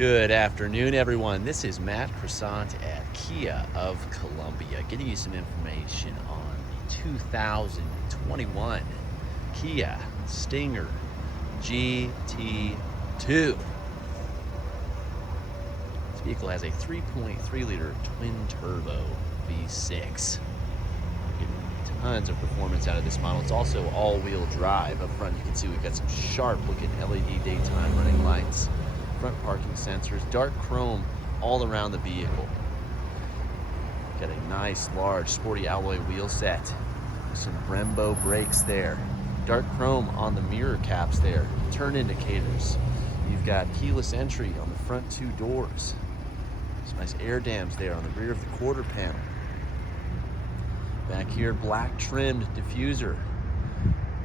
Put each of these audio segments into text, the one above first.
Good afternoon, everyone. This is Matt Croissant at Kia of Columbia, getting you some information on the 2021 Kia Stinger GT2. This vehicle has a 3.3 liter twin turbo V6. Getting tons of performance out of this model. It's also all-wheel drive. Up front, you can see we've got some sharp-looking LED daytime running lights. Front parking sensors, dark chrome all around the vehicle. Got a nice, large, sporty alloy wheel set. Some Brembo brakes there. Dark chrome on the mirror caps there. Turn indicators. You've got keyless entry on the front two doors. Some nice air dams there on the rear of the quarter panel. Back here, black trimmed diffuser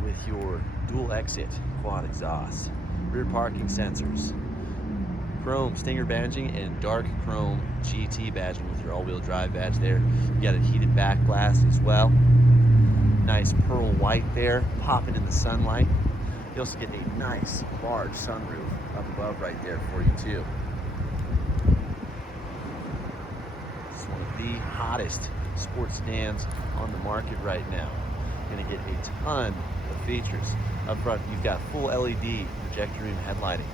with your dual exit quad exhaust. Rear parking sensors. Chrome Stinger badging and dark chrome GT badging with your all-wheel drive badge there. You got a heated back glass as well. Nice pearl white there, popping in the sunlight. You also get a nice large sunroof up above right there for you too. It's one of the hottest sports sedans on the market right now. You're gonna get a ton of features. Up front, you've got full LED projector room headlighting,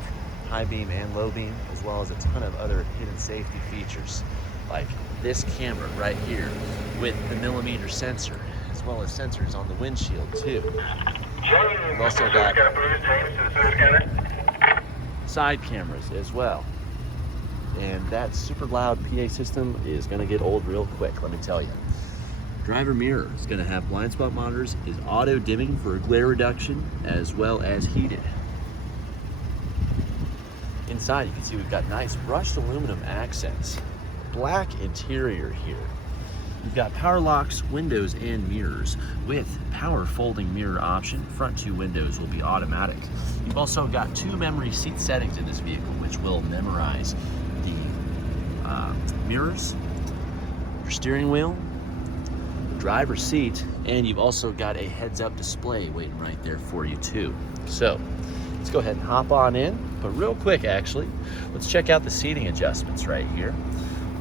high beam and low beam, as well as a ton of other hidden safety features like this camera right here with the millimeter sensor, as well as sensors on the windshield too. We've also got side cameras as well. And that super loud PA system is gonna get old real quick, let me tell you. Driver mirror is gonna have blind spot monitors, is auto dimming for glare reduction, as well as heated. Inside, you can see we've got nice brushed aluminum accents, black interior here. You've got power locks, windows, and mirrors with power folding mirror option. Front two windows will be automatic. You've also got two memory seat settings in this vehicle, which will memorize the mirrors, your steering wheel, the driver's seat, and you've also got a heads-up display waiting right there for you too. So, let's go ahead and hop on in, but real quick actually, let's check out the seating adjustments right here.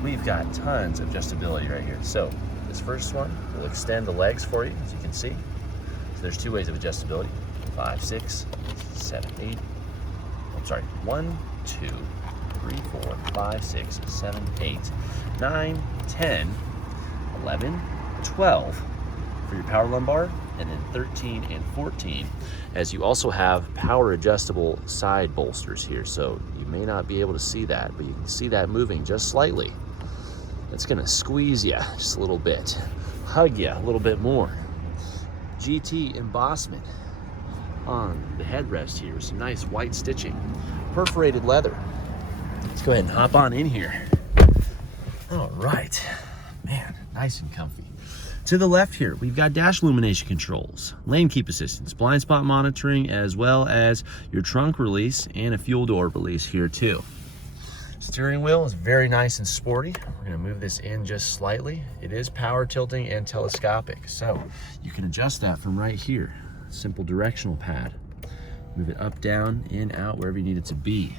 We've got tons of adjustability right here. So this first one will extend the legs for you, as you can see. So there's two ways of adjustability, 5, 6, 7, 8. I'm sorry, 1, 2, 3, 4, 5, 6, 7, 8, 9, 10, 11, 12 for your power lumbar, and then 13 and 14, as you also have power adjustable side bolsters here. So you may not be able to see that, but you can see that moving just slightly. It's gonna squeeze you just a little bit, hug you a little bit more. GT embossment on the headrest here with some nice white stitching, perforated leather. Let's go ahead and hop on in here. All right, man, nice and comfy. To the left here, we've got dash illumination controls, lane keep assistance, blind spot monitoring, as well as your trunk release and a fuel door release here too. Steering wheel is very nice and sporty. We're gonna move this in just slightly. It is power tilting and telescopic, so you can adjust that from right here. Simple directional pad. Move it up, down, in, out, wherever you need it to be.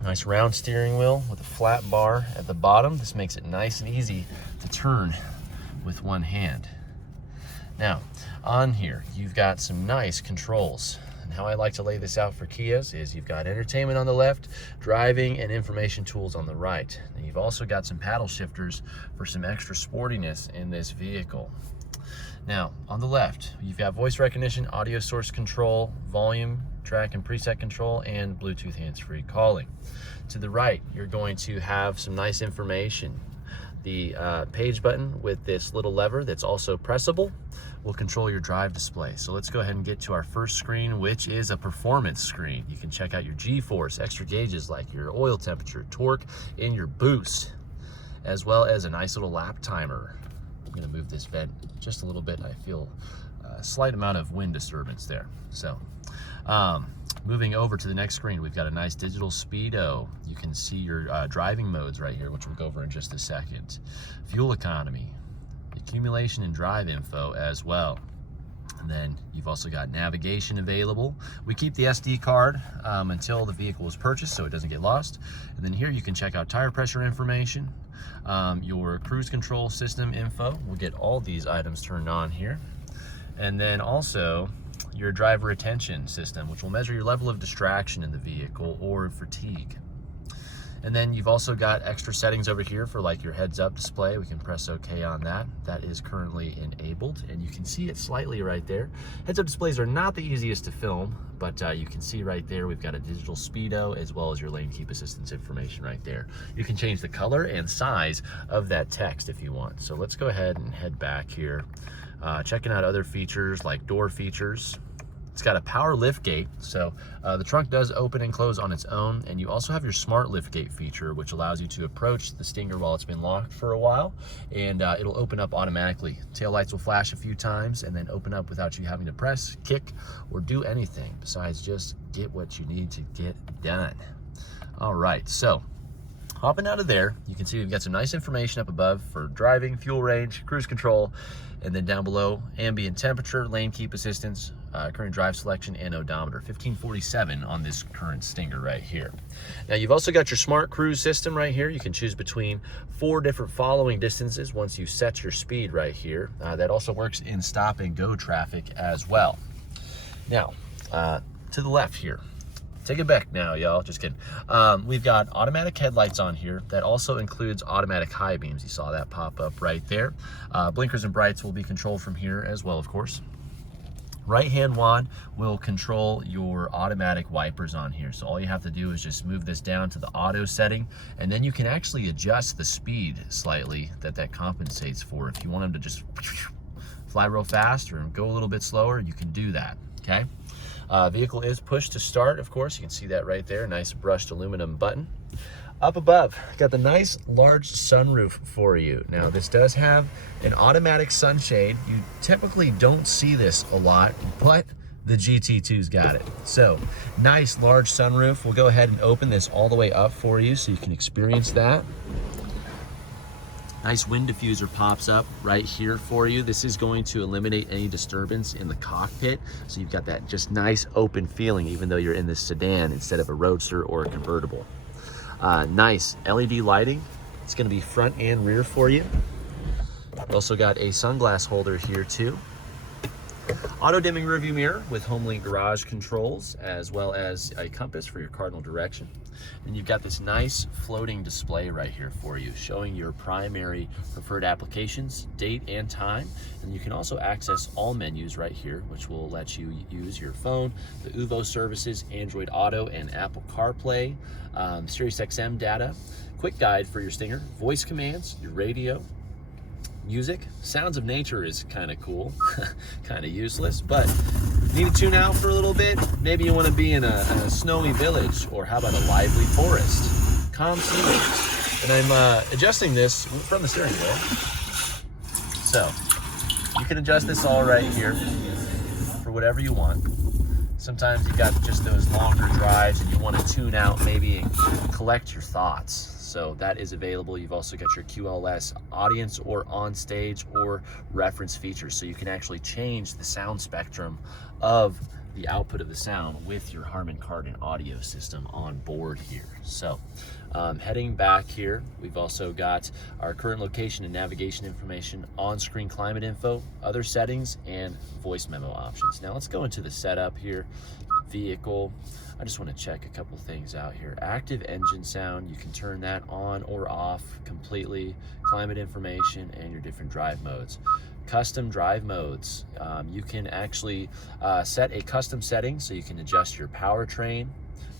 Nice round steering wheel with a flat bar at the bottom. This makes it nice and easy to turn with one hand. Now, on here, you've got some nice controls. And how I like to lay this out for Kias is you've got entertainment on the left, driving and information tools on the right. And you've also got some paddle shifters for some extra sportiness in this vehicle. Now, on the left, you've got voice recognition, audio source control, volume, track and preset control, and Bluetooth hands-free calling. To the right, you're going to have some nice information. The page button with this little lever that's also pressable will control your drive display. So let's go ahead and get to our first screen, which is a performance screen. You can check out your G-force, extra gauges like your oil temperature, torque, and your boost, as well as a nice little lap timer. I'm gonna move this vent just a little bit. I feel a slight amount of wind disturbance there. So moving over to the next screen, we've got a nice digital Speedo. You can see your driving modes right here, which we'll go over in just a second. Fuel economy, accumulation and drive info as well. And then you've also got navigation available. We keep the SD card until the vehicle is purchased so it doesn't get lost. And then here you can check out tire pressure information, your cruise control system info. We'll get all these items turned on here. And then also your driver attention system, which will measure your level of distraction in the vehicle or fatigue. And then you've also got extra settings over here for like your heads up display. We can press OK on that. That is currently enabled, and you can see it slightly right there. Heads up displays are not the easiest to film, but you can see right there we've got a digital speedo as well as your lane keep assistance information right there. You can change the color and size of that text if you want. So let's go ahead and head back here. Checking out other features like door features. It's got a power lift gate, so the trunk does open and close on its own, and you also have your smart lift gate feature, which allows you to approach the Stinger while it's been locked for a while, and it'll open up automatically. Tail lights will flash a few times and then open up without you having to press, kick, or do anything besides just get what you need to get done. All right, so hopping out of there, you can see we've got some nice information up above for driving, fuel range, cruise control, and then down below, ambient temperature, lane keep assistance, current drive selection, and odometer. 1547 on this current Stinger right here. Now you've also got your smart cruise system right here. You can choose between 4 different following distances once you set your speed right here. That also works in stop and go traffic as well. Now, to the left here. Take it back now, y'all. Just kidding. We've got automatic headlights on here. That also includes automatic high beams. You saw that pop up right there. Blinkers and brights will be controlled from here as well, of course. Right-hand wand will control your automatic wipers on here. So all you have to do is just move this down to the auto setting, and then you can actually adjust the speed slightly that compensates for. If you want them to just fly real fast or go a little bit slower, you can do that, okay? Vehicle is push to start, of course. You can see that right there, nice brushed aluminum button. Up above, got the nice large sunroof for you. Now this does have an automatic sunshade. You typically don't see this a lot, but the GT2's got it. So nice large sunroof. We'll go ahead and open this all the way up for you so you can experience that. Nice wind diffuser pops up right here for you. This is going to eliminate any disturbance in the cockpit. So you've got that just nice open feeling even though you're in this sedan instead of a roadster or a convertible. Nice LED lighting. It's gonna be front and rear for you. Also got a sunglass holder here too. Auto dimming rearview mirror with HomeLink garage controls, as well as a compass for your cardinal direction. And you've got this nice floating display right here for you, showing your primary preferred applications, date and time. And you can also access all menus right here, which will let you use your phone, the UVO services, Android Auto and Apple CarPlay, Sirius XM data, quick guide for your Stinger, voice commands, your radio, music. Sounds of nature is kind of cool, kind of useless, but need to tune out for a little bit. Maybe you want to be in a snowy village, or how about a lively forest? Calm scenery. And I'm adjusting this from the steering wheel. So you can adjust this all right here for whatever you want. Sometimes you've got just those longer drives and you want to tune out maybe and collect your thoughts. So that is available. You've also got your QLS audience or on stage or reference features. So you can actually change the sound spectrum of the output of the sound with your Harman Kardon audio system on board here. So heading back here, we've also got our current location and navigation information, on-screen climate info, other settings, and voice memo options. Now let's go into the setup here. Vehicle. I just want to check a couple things out here. Active engine sound, you can turn that on or off completely. Climate information and your different drive modes. Custom drive modes. You can actually set a custom setting so you can adjust your powertrain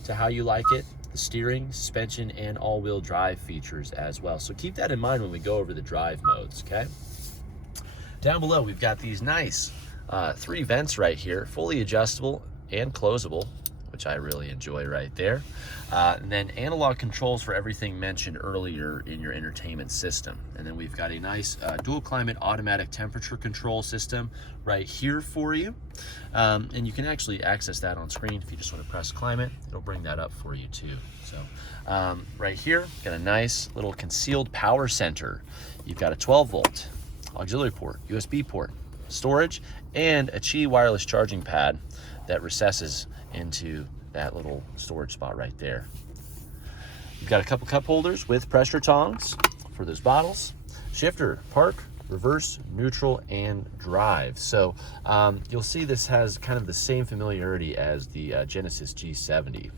to how you like it, the steering, suspension, and all-wheel drive features as well. So keep that in mind when we go over the drive modes, okay? Down below, we've got these nice 3 vents right here, fully adjustable and closable, which I really enjoy right there. And then analog controls for everything mentioned earlier in your entertainment system. And then we've got a nice dual climate automatic temperature control system right here for you. And you can actually access that on screen. If you just want to press climate, it'll bring that up for you too. So right here, got a nice little concealed power center. You've got a 12 volt auxiliary port, USB port, storage and a Qi wireless charging pad that recesses into that little storage spot right there. You've got a couple cup holders with pressure tongs for those bottles. Shifter, park, reverse, neutral, and drive. So you'll see this has kind of the same familiarity as the Genesis G70.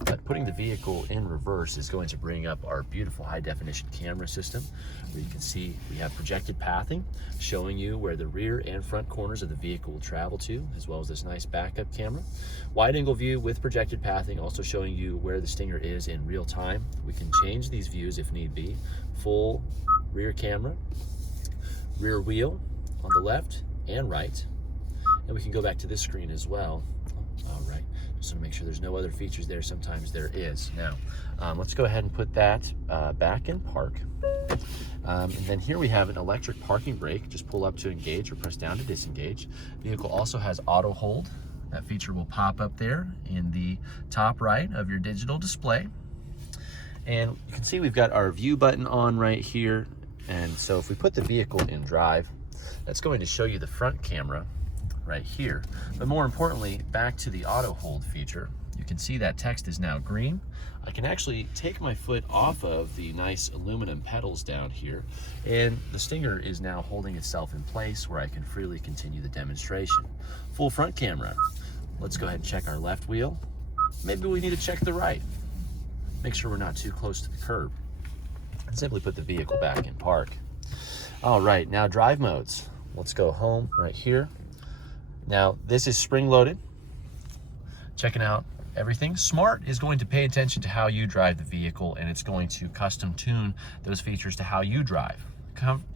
But putting the vehicle in reverse is going to bring up our beautiful high definition camera system, where you can see we have projected pathing showing you where the rear and front corners of the vehicle will travel to, as well as this nice backup camera. Wide angle view with projected pathing, also showing you where the Stinger is in real time. We can change these views if need be. Full rear camera, rear wheel on the left and right. And we can go back to this screen as well. All right, just want to make sure there's no other features there. Sometimes there is. Now, let's go ahead and put that back in park. And then here we have an electric parking brake. Just pull up to engage or press down to disengage. The vehicle also has auto hold. That feature will pop up there in the top right of your digital display. And you can see we've got our view button on right here. And so if we put the vehicle in drive, that's going to show you the front camera right here. But more importantly, back to the auto hold feature, you can see that text is now green. I can actually take my foot off of the nice aluminum pedals down here, and the Stinger is now holding itself in place where I can freely continue the demonstration. Full front camera. Let's go ahead and check our left wheel. Maybe we need to check the right. Make sure we're not too close to the curb. And simply put the vehicle back in park. All right, now drive modes. Let's go home right here. Now, this is spring-loaded. Checking out everything. Smart is going to pay attention to how you drive the vehicle, and it's going to custom tune those features to how you drive.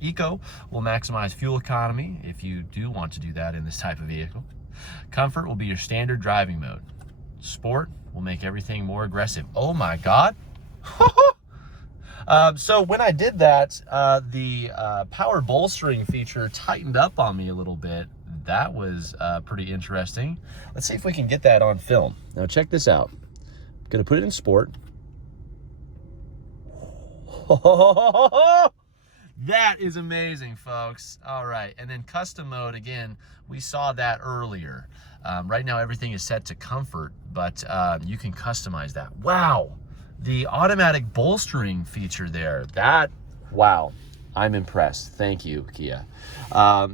Eco will maximize fuel economy if you do want to do that in this type of vehicle. Comfort will be your standard driving mode. Sport will make everything more aggressive. Oh my God. So when I did that, the power bolstering feature tightened up on me a little bit. That was pretty interesting. Let's see if we can get that on film. Now check this out. I'm gonna put it in sport. That is amazing, folks. All right, and then custom mode, again, we saw that earlier. Right now everything is set to comfort, but you can customize that. Wow, the automatic bolstering feature there, wow. I'm impressed. Thank you, Kia.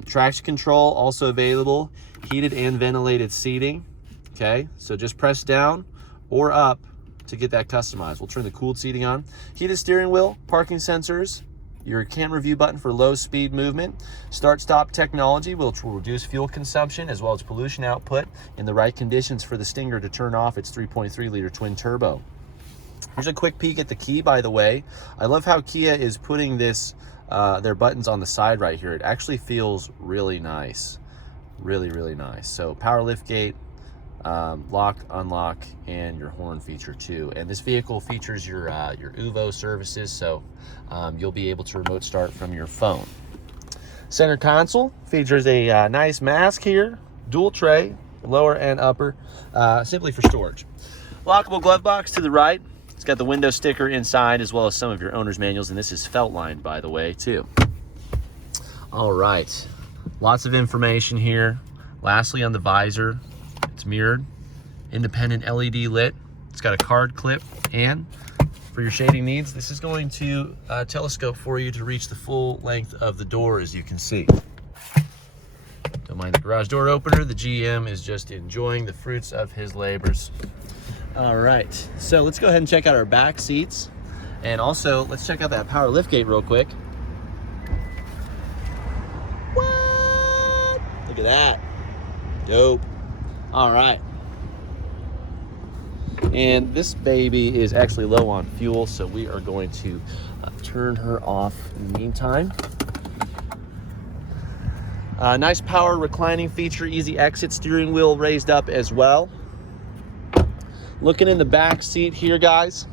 Traction control also available. Heated and ventilated seating. Okay, so just press down or up to get that customized. We'll turn the cooled seating on. Heated steering wheel, parking sensors, your camera view button for low speed movement. Start-stop technology, which will reduce fuel consumption as well as pollution output in the right conditions for the Stinger to turn off its 3.3 liter twin turbo. Here's a quick peek at the key, by the way. I love how Kia is putting this their buttons on the side right here. It actually feels really nice. Really, really nice. So power lift gate, lock, unlock, and your horn feature too. And this vehicle features your UVO services, so you'll be able to remote start from your phone. Center console features a nice mask here, dual tray, lower and upper, simply for storage. Lockable glove box to the right. It's got the window sticker inside as well as some of your owner's manuals, and this is felt lined, by the way, too. All right, lots of information here. Lastly, on the visor, it's mirrored, independent LED lit. It's got a card clip, and for your shading needs, this is going to telescope for you to reach the full length of the door, as you can see. Don't mind the garage door opener. The GM is just enjoying the fruits of his labors. All right, so let's go ahead and check out our back seats. And also, let's check out that power liftgate real quick. What? Look at that. Dope. All right. And this baby is actually low on fuel, so we are going to turn her off in the meantime. Nice power reclining feature, easy exit, steering wheel raised up as well. Looking in the back seat here, guys,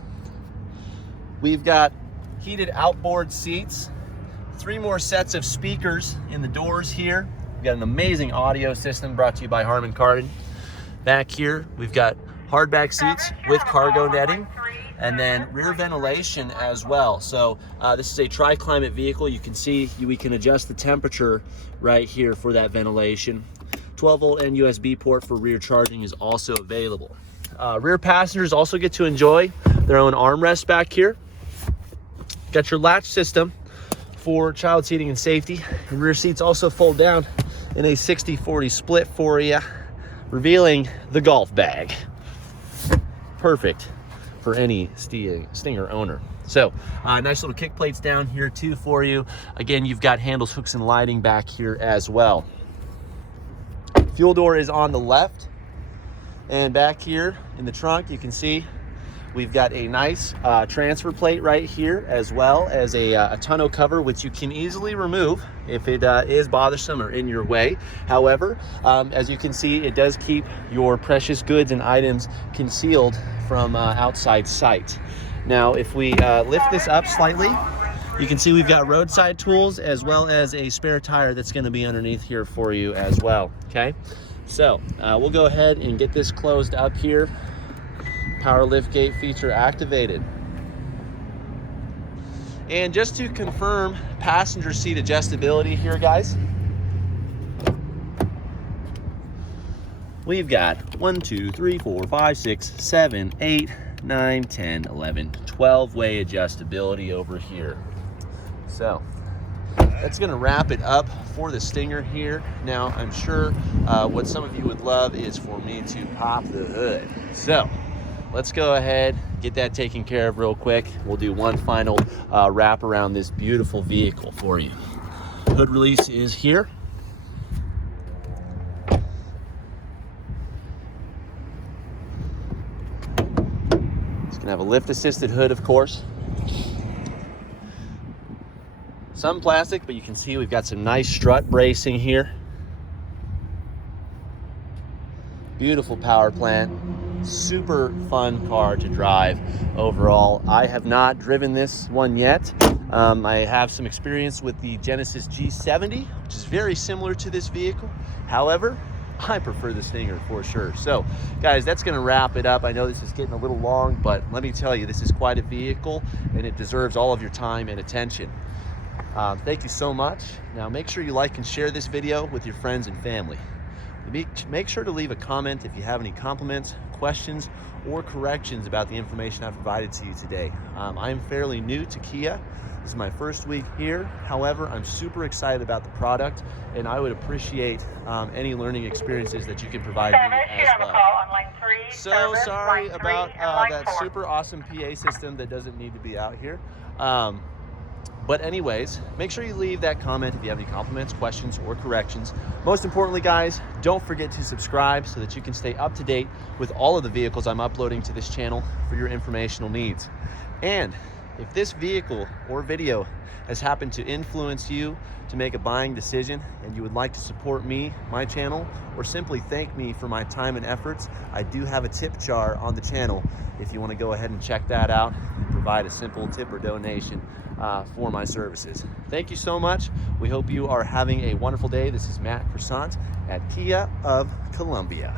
we've got heated outboard seats, 3 more sets of speakers in the doors here. We've got an amazing audio system brought to you by Harman Kardon. Back here, we've got hardback seats with cargo netting, And then rear ventilation as well. So this is a tri-climate vehicle. You can see we can adjust the temperature right here for that ventilation. 12-volt and USB port for rear charging is also available. Rear passengers also get to enjoy their own armrest back here. Got your latch system for child seating and safety. And rear seats also fold down in a 60-40 split for you, revealing the golf bag. Perfect for any Stinger owner. So nice little kick plates down here too for you. Again, you've got handles, hooks, and lighting back here as well. Fuel door is on the left, and back here in the trunk you can see we've got a nice transfer plate right here, as well as a tonneau cover, which you can easily remove if it is bothersome or in your way. However, as you can see, it does keep your precious goods and items concealed from outside sight. Now, if we lift this up slightly, you can see we've got roadside tools as well as a spare tire that's going to be underneath here for you as well. Okay, so we'll go ahead and get this closed up here. Power lift gate feature activated. And just to confirm passenger seat adjustability here, guys, we've got 1, 2, 3, 4, 5, 6, 7, 8, 9, 10, 11, 12-way adjustability over here. So that's going to wrap it up for the Stinger here. Now, I'm sure what some of you would love is for me to pop the hood. So let's go ahead, get that taken care of real quick. We'll do one final wrap around this beautiful vehicle for you. Hood release is here. It's gonna have a lift assisted hood, of course. Some plastic, but you can see we've got some nice strut bracing here. Beautiful power plant. Super fun car to drive overall. I have not driven this one yet. I have some experience with the Genesis G70, which is very similar to this vehicle. However, I prefer the Stinger for sure. So guys, that's going to wrap it up. I know this is getting a little long, but let me tell you, this is quite a vehicle and it deserves all of your time and attention. Thank you so much. Now make sure you like and share this video with your friends and family. Make sure to leave a comment if you have any compliments, questions, or corrections about the information I've provided to you today. I'm fairly new to Kia. This is my first week here. However, I'm super excited about the product, and I would appreciate any learning experiences that you can provide me as well. So sorry about that super awesome PA system that doesn't need to be out here. But anyways, make sure you leave that comment if you have any compliments, questions, or corrections. Most importantly, guys, don't forget to subscribe so that you can stay up to date with all of the vehicles I'm uploading to this channel for your informational needs. And if this vehicle or video has happened to influence you to make a buying decision and you would like to support me, my channel, or simply thank me for my time and efforts, I do have a tip jar on the channel if you want to go ahead and check that out and provide a simple tip or donation for my services. Thank you so much. We hope you are having a wonderful day. This is Matt Croissant at Kia of Columbia.